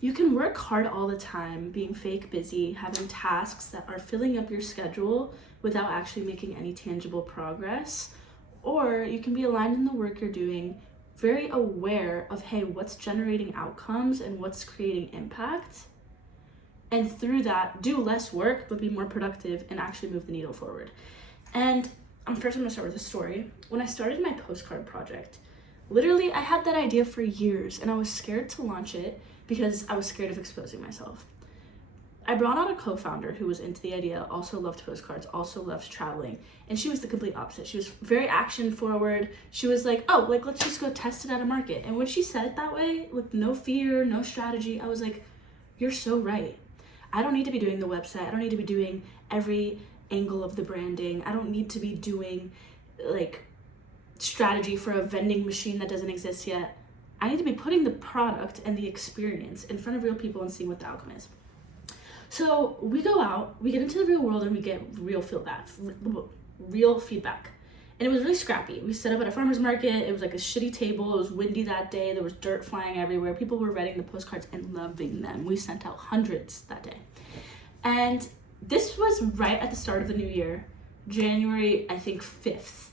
You can work hard all the time, being fake busy, having tasks that are filling up your schedule without actually making any tangible progress. Or you can be aligned in the work you're doing, very aware of, hey, what's generating outcomes and what's creating impact. And through that, do less work, but be more productive and actually move the needle forward. And first I'm gonna start with a story. When I started my postcard project, literally I had that idea for years and I was scared to launch it because I was scared of exposing myself. I brought on a co-founder who was into the idea, also loved postcards, also loved traveling, and she was the complete opposite. She was very action forward. She was like, oh, like, let's just go test it at a market. And when she said it that way, with no fear, no strategy, I was like, you're so right. I don't need to be doing the website. I don't need to be doing every angle of the branding. I don't need to be doing like strategy for a vending machine that doesn't exist yet. I need to be putting the product and the experience in front of real people and seeing what the outcome is. So we go out, we get into the real world, and we get real feedback. And it was really scrappy. We set up at a farmer's market. It was like a shitty table. It was windy that day. There was dirt flying everywhere. People were writing the postcards and loving them. We sent out hundreds that day. And this was right at the start of the new year, January, I think 5th.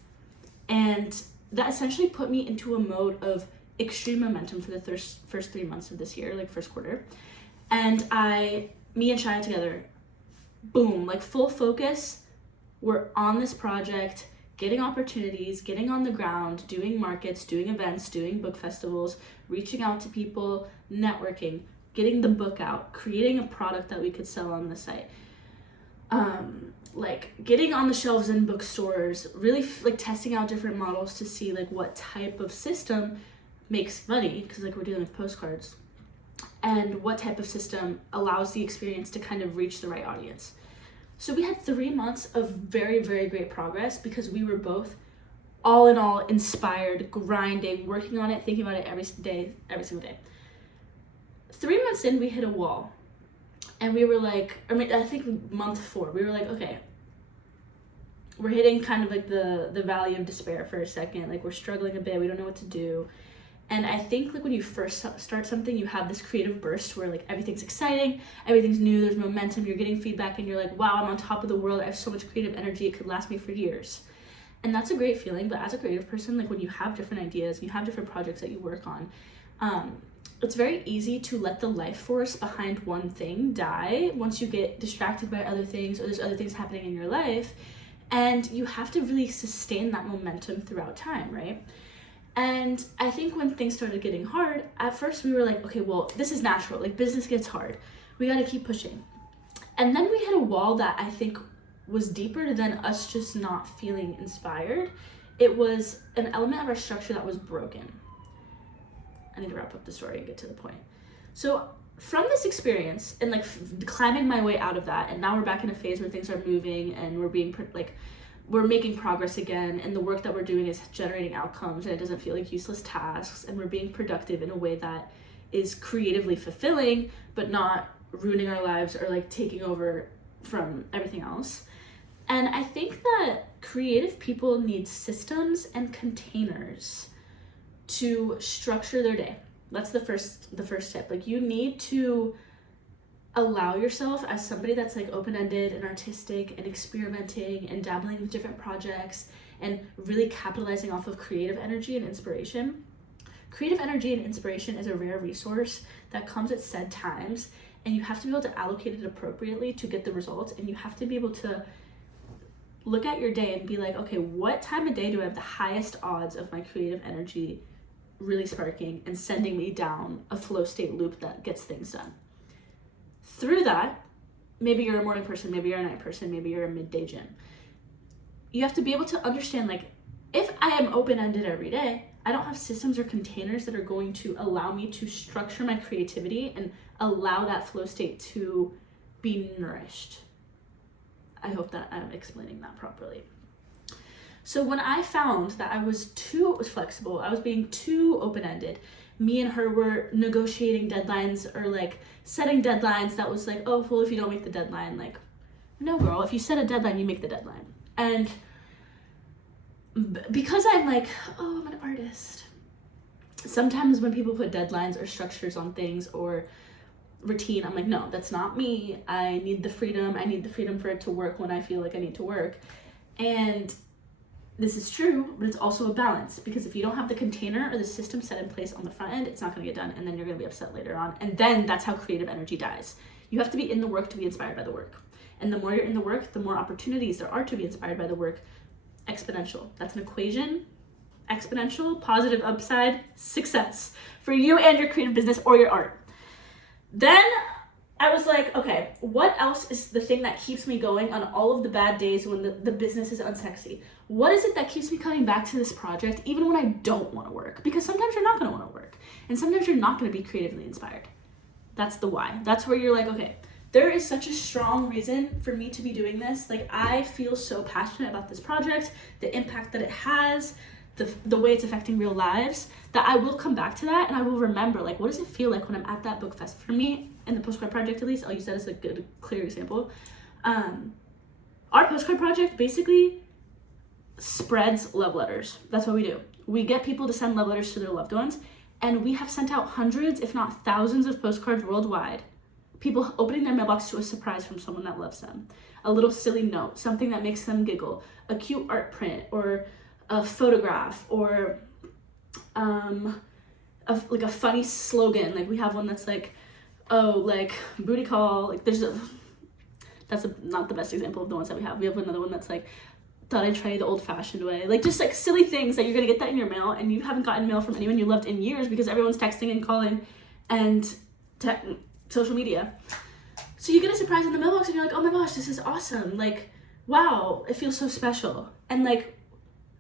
And that essentially put me into a mode of extreme momentum for the first 3 months of this year, like first quarter. And me and Shia together, boom, like full focus. We're on this project, getting opportunities, getting on the ground, doing markets, doing events, doing book festivals, reaching out to people, networking, getting the book out, creating a product that we could sell on the site. Like getting on the shelves in bookstores, really like testing out different models to see like what type of system makes money, because like we're dealing with postcards, and what type of system allows the experience to kind of reach the right audience. So we had 3 months of very, very great progress because we were both all in all inspired, grinding, working on it, thinking about it every single day. 3 months in, we hit a wall. And we were like, I think month 4, we were like, okay, we're hitting kind of like the valley of despair for a second. Like we're struggling a bit, we don't know what to do. And I think like when you first start something, you have this creative burst where like everything's exciting, everything's new, there's momentum, you're getting feedback, and you're like, wow, I'm on top of the world, I have so much creative energy, it could last me for years. And that's a great feeling, but as a creative person, like when you have different ideas, and you have different projects that you work on, it's very easy to let the life force behind one thing die once you get distracted by other things or there's other things happening in your life. And you have to really sustain that momentum throughout time, right? And I think when things started getting hard, at first we were like, okay, well, this is natural. Like business gets hard. We got to keep pushing. And then we hit a wall that I think was deeper than us just not feeling inspired. It was an element of our structure that was broken. I need to wrap up the story and get to the point. So from this experience and like climbing my way out of that, and now we're back in a phase where things are moving and we're making progress again, and the work that we're doing is generating outcomes and it doesn't feel like useless tasks, and we're being productive in a way that is creatively fulfilling but not ruining our lives or like taking over from everything else. And I think that creative people need systems and containers to structure their day. That's the first tip. Like you need to allow yourself, as somebody that's like open-ended and artistic and experimenting and dabbling with different projects and really capitalizing off of creative energy and inspiration. Creative energy and inspiration is a rare resource that comes at set times, and you have to be able to allocate it appropriately to get the results, and you have to be able to look at your day and be like, okay, what time of day do I have the highest odds of my creative energy really sparking and sending me down a flow state loop that gets things done? Through that, maybe you're a morning person, maybe you're a night person, maybe you're a midday gym. You have to be able to understand, like, if I am open-ended every day, I don't have systems or containers that are going to allow me to structure my creativity and allow that flow state to be nourished. I hope that I'm explaining that properly. So when I found that I was too flexible, I was being too open-ended, me and her were negotiating deadlines or like setting deadlines that was like, oh, well, if you don't make the deadline, like, no girl, if you set a deadline, you make the deadline. And because I'm like, oh, I'm an artist, sometimes when people put deadlines or structures on things or routine. I'm like, no, that's not me. I need the freedom. I need the freedom for it to work when I feel like I need to work. And this is true, but it's also a balance, because if you don't have the container or the system set in place on the front end, it's not going to get done, and then you're going to be upset later on. And then that's how creative energy dies. You have to be in the work to be inspired by the work. And the more you're in the work, the more opportunities there are to be inspired by the work. Exponential. That's an equation. Exponential, positive upside, success for you and your creative business or your art. Then I was like, okay, what else is the thing that keeps me going on all of the bad days when the business is unsexy? What is it that keeps me coming back to this project even when I don't want to work? Because sometimes you're not going to want to work, and sometimes you're not going to be creatively inspired. That's the why. That's where you're like, okay, there is such a strong reason for me to be doing this. Like, I feel so passionate about this project, the impact that it has, the way it's affecting real lives, that I will come back to that and I will remember, like, what does it feel like when I'm at that book fest? For me, in the postcard project, at least, I'll use that as a good, clear example. Our postcard project basically spreads love letters. That's what we do. We get people to send love letters to their loved ones, and we have sent out hundreds, if not thousands, of postcards worldwide. People opening their mailbox to a surprise from someone that loves them. A little silly note, something that makes them giggle, a cute art print, or a photograph, or like a funny slogan. Like, we have one that's like, oh, like, booty call. Like, that's not the best example of the ones that we have. We have another one that's like, thought I'd try the old-fashioned way. Like, just like silly things that you're gonna get that in your mail, and you haven't gotten mail from anyone you loved in years because everyone's texting and calling and social media. So you get a surprise in the mailbox and you're like, oh my gosh, this is awesome. Like, wow, it feels so special. And like,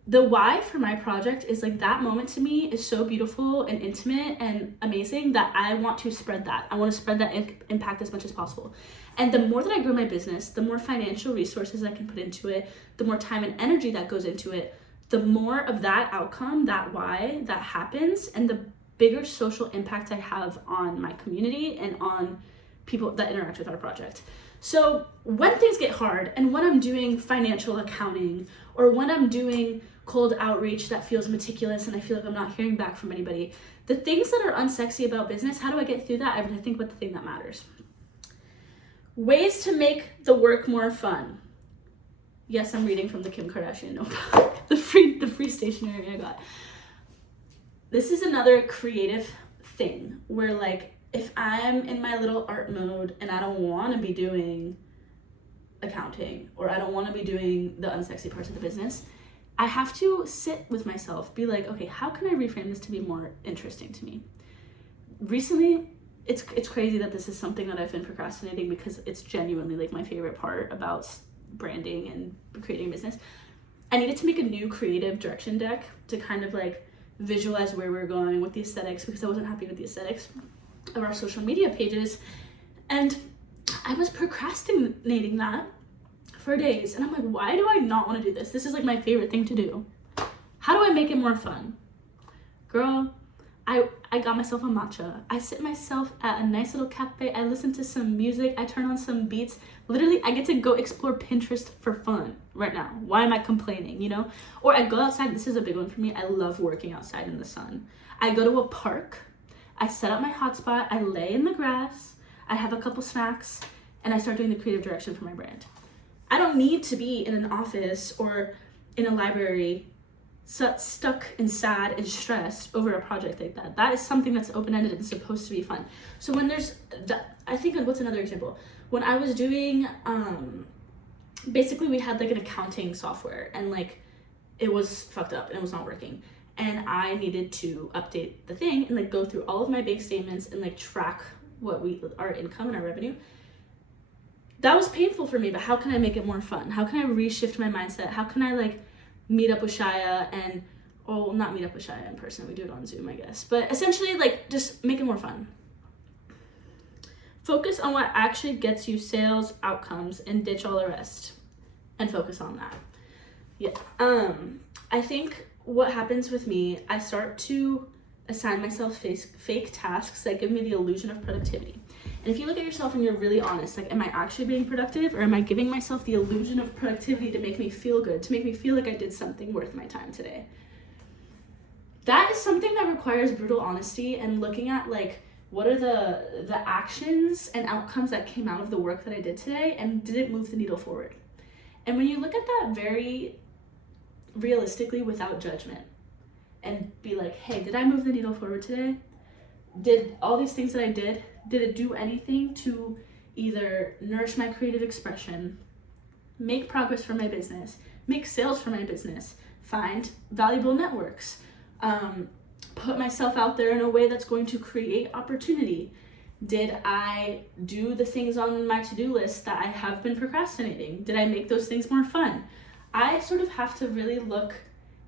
the why for my project is like, that moment to me is so beautiful and intimate and amazing that I want to spread that. I want to spread that impact as much as possible. And the more that I grow my business, the more financial resources I can put into it, the more time and energy that goes into it, the more of that outcome, that why, that happens, and the bigger social impact I have on my community and on people that interact with our project. So when things get hard, and when I'm doing financial accounting, or when I'm doing cold outreach that feels meticulous and I feel like I'm not hearing back from anybody, the things that are unsexy about business, how do I get through that? I have to think about the thing that matters. Ways to make the work more fun. Yes, I'm reading from the Kim Kardashian notebook, the free stationery I got. This is another creative thing where, like, if I'm in my little art mode and I don't want to be doing accounting, or I don't want to be doing the unsexy parts of the business, I have to sit with myself, be like, okay, how can I reframe this to be more interesting to me? Recently, it's crazy that this is something that I've been procrastinating, because it's genuinely like my favorite part about branding and creating a business. I needed to make a new creative direction deck to kind of like visualize where we're going with the aesthetics, because I wasn't happy with the aesthetics of our social media pages. And I was procrastinating that for days. And I'm like, why do I not want to do this? This is like my favorite thing to do. How do I make it more fun? Girl, I got myself a matcha. I sit myself at a nice little cafe. I listen to some music. I turn on some beats. Literally, I get to go explore Pinterest for fun right now. Why am I complaining, you know? Or I go outside. This is a big one for me. I love working outside in the sun. I go to a park. I set up my hotspot. I lay in the grass. I have a couple snacks, and I start doing the creative direction for my brand. I don't need to be in an office or in a library stuck and sad and stressed over a project like that. That is something that's open-ended and supposed to be fun. So when there's that, I think, what's another example? When I was doing, basically we had like an accounting software, and like it was fucked up and it was not working. And I needed to update the thing and like go through all of my bank statements and like track our income and our revenue. That was painful for me, but how can I make it more fun? How can I reshift my mindset? How can I like meet up with Shia and, oh, not meet up with Shia in person, we do it on Zoom, I guess. But essentially, like, just make it more fun. Focus on what actually gets you sales outcomes and ditch all the rest. And focus on that. Yeah. I think what happens with me, I start to assign myself fake tasks that give me the illusion of productivity. And if you look at yourself and you're really honest, like, am I actually being productive, or am I giving myself the illusion of productivity to make me feel good, to make me feel like I did something worth my time today? That is something that requires brutal honesty and looking at like what are the actions and outcomes that came out of the work that I did today, and did it move the needle forward? And when you look at that very realistically without judgment and be like, hey, did I move the needle forward today? Did all these things that I did it do anything to either nourish my creative expression, make progress for my business, make sales for my business, find valuable networks, put myself out there in a way that's going to create opportunity? Did I do the things on my to-do list that I have been procrastinating? Did I make those things more fun? I sort of have to really look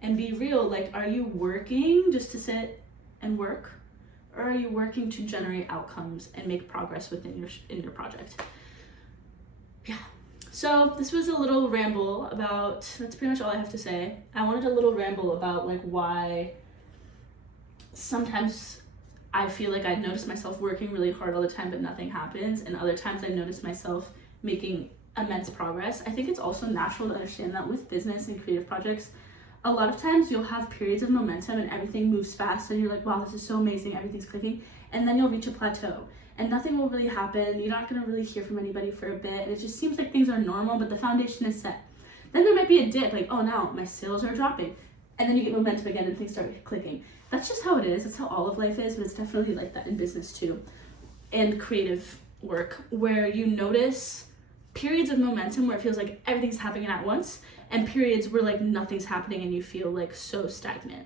and be real. Like, are you working just to sit and work? Or are you working to generate outcomes and make progress within your project? Yeah. So this was a little ramble about, that's pretty much all I have to say. I wanted a little ramble about like why sometimes I feel like I notice myself working really hard all the time, but nothing happens. And other times I notice myself making immense progress. I think it's also natural to understand that with business and creative projects, a lot of times you'll have periods of momentum and everything moves fast and you're like, wow, this is so amazing, everything's clicking. And then you'll reach a plateau and nothing will really happen. You're not gonna really hear from anybody for a bit. And it just seems like things are normal, but the foundation is set. Then there might be a dip, like, oh, now my sales are dropping. And then you get momentum again and things start clicking. That's just how it is. That's how all of life is, but it's definitely like that in business too. And creative work, where you notice periods of momentum where it feels like everything's happening at once, and periods where like nothing's happening and you feel like so stagnant.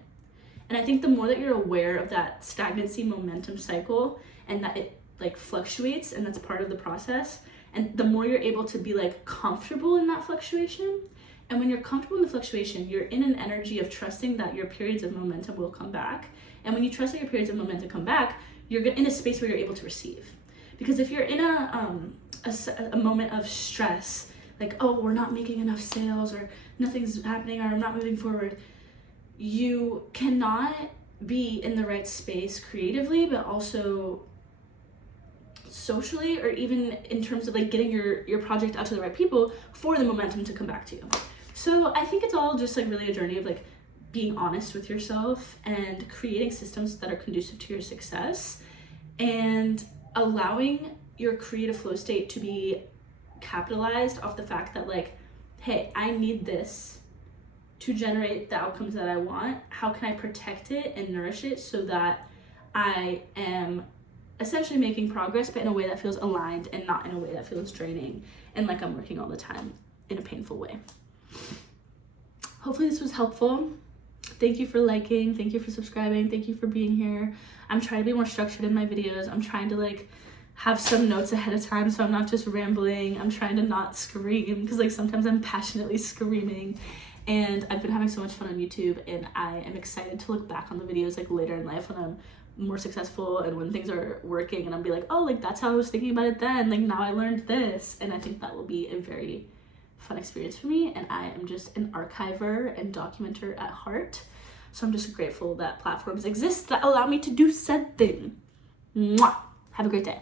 And I think the more that you're aware of that stagnancy momentum cycle and that it like fluctuates and that's part of the process, and the more you're able to be like comfortable in that fluctuation. And when you're comfortable in the fluctuation, you're in an energy of trusting that your periods of momentum will come back. And when you trust that your periods of momentum come back, you're in a space where you're able to receive. Because if you're in a moment of stress, like, oh, we're not making enough sales, or nothing's happening, or I'm not moving forward, you cannot be in the right space creatively, but also socially, or even in terms of like getting your project out to the right people for the momentum to come back to you. So I think it's all just like really a journey of like being honest with yourself and creating systems that are conducive to your success, and allowing your creative flow state to be capitalized off the fact that like, hey, I need this to generate the outcomes that I want. How can I protect it and nourish it so that I am essentially making progress, but in a way that feels aligned and not in a way that feels draining and like I'm working all the time in a painful way. Hopefully this was helpful. Thank you for liking, thank you for subscribing, thank you for being here. I'm trying to be more structured in my videos. I'm trying to like have some notes ahead of time so I'm not just rambling. I'm trying to not scream, because like sometimes I'm passionately screaming. And I've been having so much fun on YouTube, and I am excited to look back on the videos like later in life when I'm more successful and when things are working, and I'll be like, oh, like that's how I was thinking about it then, like now I learned this. And I think that will be a very fun experience for me, and I am just an archiver and documenter at heart. So I'm just grateful that platforms exist that allow me to do said thing. Mwah! Have a great day.